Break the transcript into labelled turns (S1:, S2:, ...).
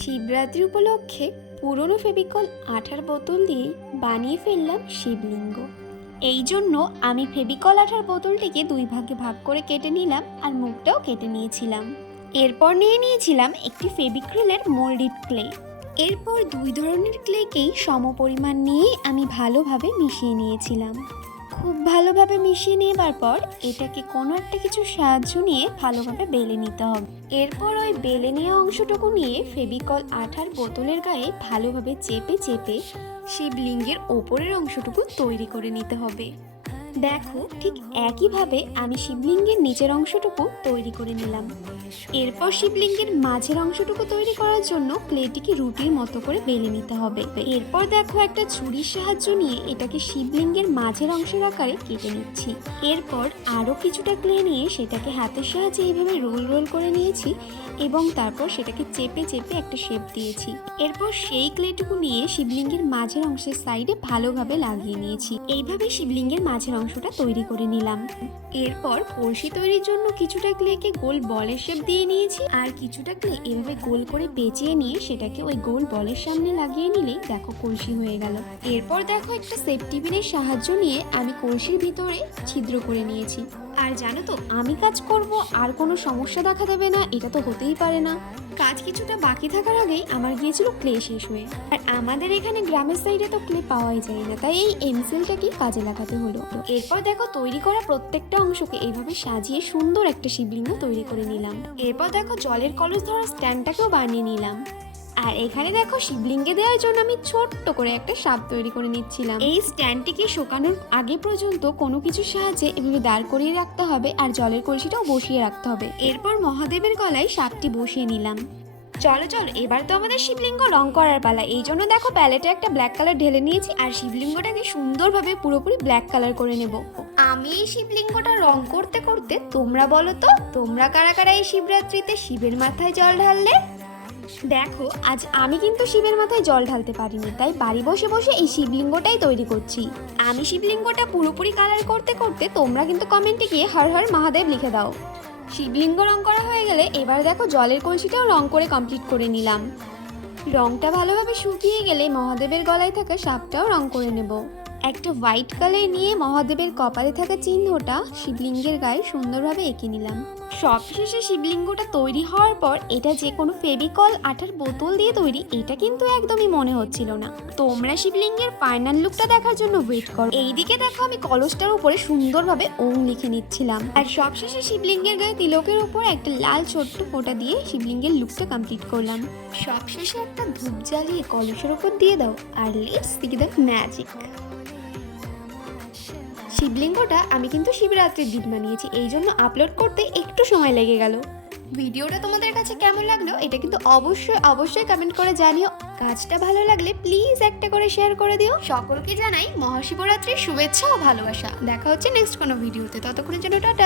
S1: শিবরাত্রি উপলক্ষে পুরনো ফেবিকল আঠার বোতল দিয়ে বানিয়ে ফেললাম শিবলিঙ্গ। এই জন্য আমি ফেবিকল আঠার বোতলটিকে দুই ভাগে ভাগ করে কেটে নিলাম আর মুখটাও কেটে নিয়েছিলাম। এরপর নিয়ে নিয়েছিলাম একটি ফেবিক্রিলের মোল্ডেড ক্লে। এরপর দুই ধরনের ক্লেকেই সমপরিমাণ নিয়ে আমি ভালোভাবে মিশিয়ে নিয়েছিলাম। খুব ভালোভাবে মিশিয়ে নেবার পর এটাকে কোনো একটা কিছু সাহায্য নিয়ে ভালোভাবে বেলে নিতে হবে। এরপর ওই বেলে নেওয়া অংশটুকু নিয়ে ফেবিকল আঠার বোতলের গায়ে ভালোভাবে চেপে চেপে শিবলিঙ্গের ওপরের অংশটুকু তৈরি করে নিতে হবে। দেখো, ঠিক একইভাবে আমি শিবলিঙ্গের নিচের অংশটুকু তৈরি করে নিলাম। এরপর শিবলিঙ্গের মাঝের অংশটুকু তৈরি করার জন্য প্লেটিকে রুটির মতো করে বেলে নিতে হবে। এরপর দেখো একটা ছুরির সাহায্য নিয়ে এটাকে শিবলিঙ্গের মাঝের অংশের আকারে কেটে নিচ্ছি। এরপর আরও কিছুটা ক্লে নিয়ে সেটাকে হাতের সাহায্যে এইভাবে রোল রোল করে নিয়েছি এবং তারপর সেটাকে চেপে চেপে একটা শেপ দিয়েছি। এরপর সেই ক্লেটুকু নিয়ে শিবলিঙ্গের মাঝের অংশের সাইডে ভালোভাবে লাগিয়ে নিয়েছি। এইভাবে শিবলিঙ্গের মাঝের অংশটা তৈরি করে নিলাম। এরপর কলসি তৈরির জন্য কিছুটা ক্লেকে গোল বলের শেপ দিয়ে নিয়েছি। আর কিছুটা ক্লে এভাবে গোল করে পেঁচিয়ে নিয়ে সেটাকে ওই গোল বলের সামনে লাগিয়ে নিলেই দেখো কলসি হয়ে গেল। এরপর দেখো একটা সেফটি পিনের সাহায্য নিয়ে আমি কলসির ভিতরে ছিদ্র করে নিয়েছি। আর জানো তো, আমি কাজ করব, আর কোনো সমস্যা দেখা দেবে না, এটা তো হতেই পারে না। কাজ কিছুটা বাকি থাকার আগেই আমার গিয়েছিল ক্লে শেষ হয়ে। আর আমাদের এখানে গ্রামের সাইডে তো ক্লে পাওয়াই যায় না, তাই এই এমসিলটাকেই কাজে লাগাতে হলো? এরপর দেখো, তৈরি করা প্রত্যেকটা অংশকে এইভাবে সাজিয়ে সুন্দর একটা শিবলিঙ্গ তৈরি করে নিলাম। এরপর দেখো, জলের কলস ধরা স্ট্যান্ডটাকেও বানিয়ে নিলাম। আর এখানে দেখো শিবলিঙ্গে দেওয়ার জন্য আমি ছোট্ট করে একটা সাপ তৈরি করে নিচ্ছিলাম। এই স্ট্যান্ডটিকে শোকানোর আগে পর্যন্ত কোনো কিছুর সাহায্যে এভাবে দাঁড় করিয়ে রাখতে হবে আর জলের কলসিটাও বসিয়ে রাখতে হবে। এরপর মহাদেবের গলায় সাপটি বসিয়ে নিলাম। চলো চলো, এবার তো আমাদের শিবলিঙ্গ রং করার পালা। এই জন্য দেখো প্যালেটে একটা ব্ল্যাক কালার ঢেলে নিয়েছি আর শিবলিঙ্গটাকে সুন্দরভাবে পুরোপুরি ব্ল্যাক কালার করে নেব। আমি এই শিবলিঙ্গটা রং করতে করতে তোমরা বলো তো, তোমরা কারা কারা এই শিবরাত্রিতে শিবের মাথায় জল ঢাললে? দেখো, আজ আমি কিন্তু শিবের মাথায় জল ঢালতে পারিনি, তাই বাড়ি বসে বসে এই শিবলিঙ্গটাই তৈরি করছি। আমি শিবলিঙ্গটা পুরোপুরি কালার করতে করতে তোমরা কিন্তু কমেন্টে গিয়ে হর হর মহাদেব লিখে দাও। শিবলিঙ্গ রং করা হয়ে গেলে এবার দেখো জলের কলসিটাও রং করে কমপ্লিট করে নিলাম। রংটা ভালোভাবে শুকিয়ে গেলে মহাদেবের গলায় থাকা সাপটাও রং করে নেব। একটা হোয়াইট কালার নিয়ে মহাদেবের কপালে থাকা চিহ্নটা শিবলিঙ্গের গায়ে সুন্দরভাবে এঁকে নিলাম। সবশেষে শিবলিঙ্গটা তৈরি হওয়ার পর এটা যে কোনো ফেবিকল আঠার বোতল দিয়ে তৈরি, এটা কিন্তু একদমই মনে হচ্ছিল না। তোমরা শিবলিঙ্গের ফাইনাল লুকটা দেখার জন্য ওয়েট করো। এইদিকে দেখো আমি কলসটার উপরে সুন্দরভাবে ওম লিখে নিচ্ছিলাম। আর সবশেষে শিবলিঙ্গের গায়ে তিলকের উপর একটা লাল ছোট্ট ফোঁটা দিয়ে শিবলিঙ্গের লুকটা কমপ্লিট করলাম। সবশেষে একটা ধূপ জ্বালিয়ে কলসের উপর দিয়ে দাও, আর লেটস সি দ্য ম্যাজিক শিবলিঙ্গটা আমি কিন্তু শিবরাত্রির দিন বানিয়েছি, এই জন্য আপলোড করতে একটু সময় লেগে গেল। ভিডিওটা তোমাদের কাছে কেমন লাগল এটা কিন্তু অবশ্যই অবশ্যই কমেন্ট করে জানিও। কাজটা ভালো লাগলে প্লিজ একটা করে শেয়ার করে দিও। সকলকে জানাই মহাশিবরাত্রির শুভেচ্ছা ও ভালোবাসা। দেখা হচ্ছে নেক্সট কোনো ভিডিওতে ততক্ষণের জন্য টাটা।